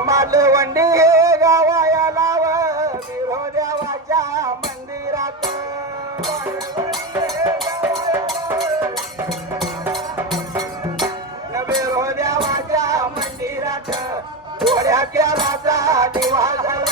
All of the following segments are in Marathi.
मालवंडी हे गावाया लाव. विरोदेवाच्या मंदिरात. विरोदेवाच्या मंदिरात. थोड्या केलाचा दिवा झाला.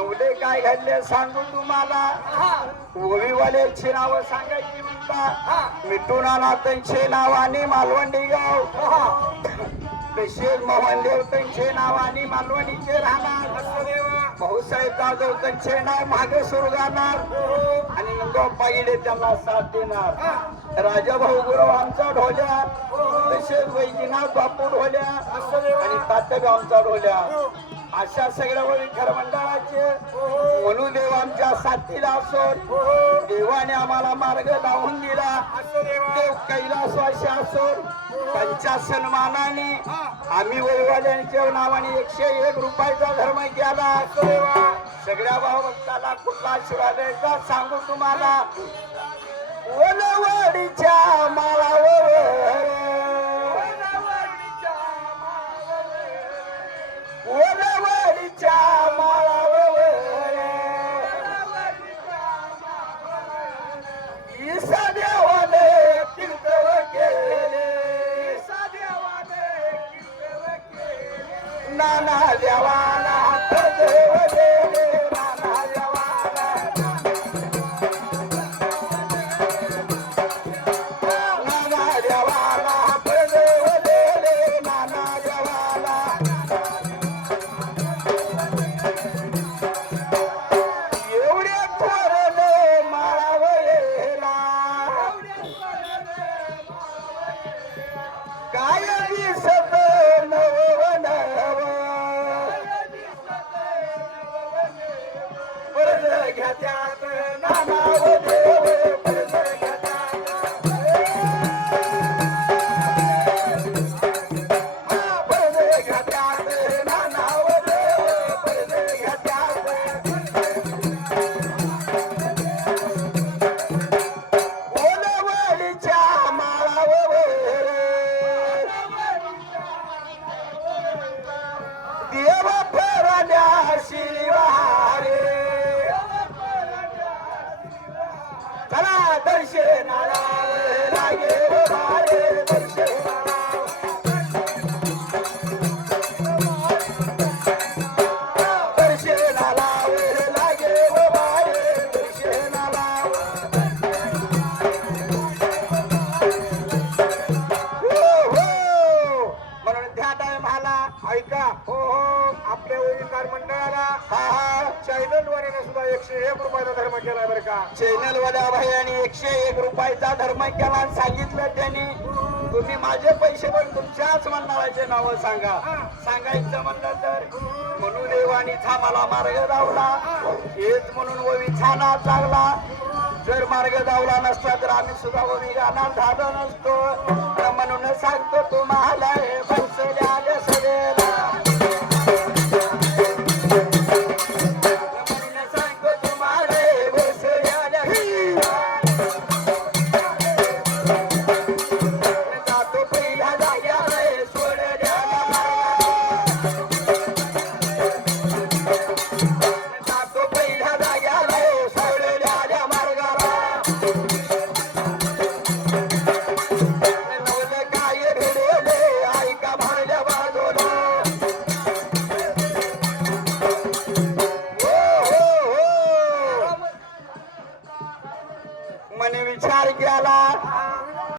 नवले काय घडले सांगू तुम्हाला? ओवीवाल्याची नावं सांगायची म्हणता. मिटून आला त्यांचे नाव आणि मालवंडी गाव. तसेच मोहनदेव त्यांचे नाव आणि मालवणीचे राहणार. भाऊसाहेब जाधव त्यांचे नाव मागे सुरू जाणार आणि नंदोप्पा इडे त्यांना साथ देणार. राजा भाऊ गुरव आमचा ढोल्या. तसेच वैजनाथ बापू ढोल्या. आणि तात्यागाव आमचा ढोल्या. अशा सगळ्या विठ्ठल मंडळाचे मनुदेव आमच्या साथीला असो देवाने आम्हाला मार्ग लावून दिला. देव कैलासवाशी असो त्यांच्या सन्मानाने आम्ही वैवाल्यांच्या नावाने एकशे एक रुपयाचा धर्म केला. सगळ्या भावभक्ताला कुठला आशीर्वाद द्यायचा. सांगू तुम्हाला ओलवाडीच्या माळावर ओलवाडीच्या माळावर. ईसा देवाने कीर्तन केले. ईसा देवाने कीर्तन केले. नाना देवाला देव चॅनल वाल्या भाई एकशे एक रुपयाचा धर्म केला सांगितलं त्यांनी. तुम्ही माझे पैसे पण तुमच्याच मंडळाचे नाव सांगा. सांगायचं म्हणलं तर म्हणून देवानीचा मला मार्ग दावला हेच म्हणून व छाना लागला. जर मार्ग दावला नसता तर आम्ही सुद्धा व गाणार झालो नसतो. तर म्हणून सांगतो तुम्हाला हे बसल्या आले